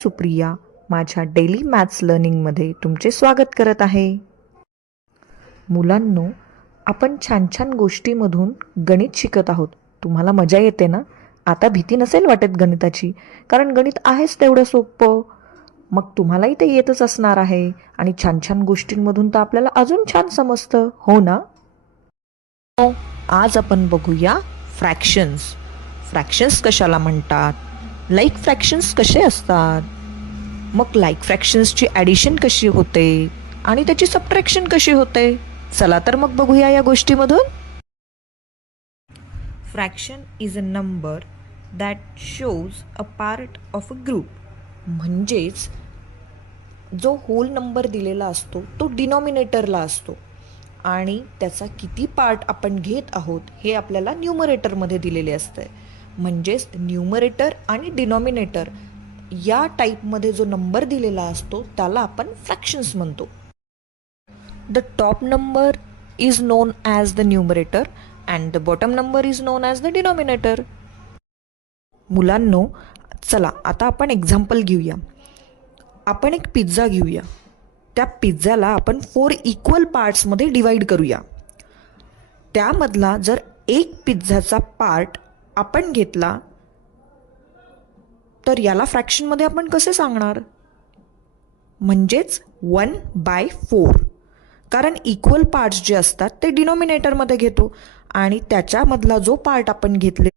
सुप्रिया माझ्या daily maths लर्निंगमध्ये तुमचे स्वागत करत आहे. मुलांनो, आपण छान छान गोष्टीमधून गणित शिकत आहोत. तुम्हाला मजा येते ना? आता भीती नसेल वाटत गणिताची, कारण गणित आहेच तेवढं सोपं. मग तुम्हालाही ते येतच असणार आहे आणि छान छान गोष्टींमधून तर आपल्याला अजून छान समजतं, हो ना? आज आपण बघूया फ्रॅक्शन्स. फ्रॅक्शन्स कशाला म्हणतात? लाईक फ्रॅक्शन्स कसे असतात? मग लाईक फ्रॅक्शन्सची ॲडिशन कशी होते आणि त्याची सबट्रॅक्शन कशी होते? चला तर मग बघूया या गोष्टीमधून. Fraction is a number that shows a part of a group. म्हणजेच जो होल नंबर दिलेला असतो तो डिनॉमिनेटरला असतो आणि त्याचा किती पार्ट आपण घेत आहोत हे आपल्याला न्यूमरेटरमध्ये दिलेले असते. म्हणजेच न्यूमरेटर आणि डिनॉमिनेटर या टाईपमध्ये जो नंबर दिलेला असतो त्याला आपण फ्रॅक्शन्स म्हणतो. The top number is non as the numerator and the bottom number is non as the denominator. मुलांनो, चला आता आपण एक्झाम्पल घेऊया. आपण एक पिझ्झा घेऊया. त्या पिझ्झाला आपण 4 इक्वल पार्ट्समध्ये डिवाईड करूया. त्यामधला जर एक पिझ्झाचा पार्ट आपण घेतला तर याला फ्रॅक्शनमध्ये आपण कसे सांगणार? म्हणजेच 1/4. कारण इक्वल पार्ट्स जे असतात ते डिनॉमिनेटरमध्ये घेतो आणि त्याच्यामधला जो पार्ट आपण घेतले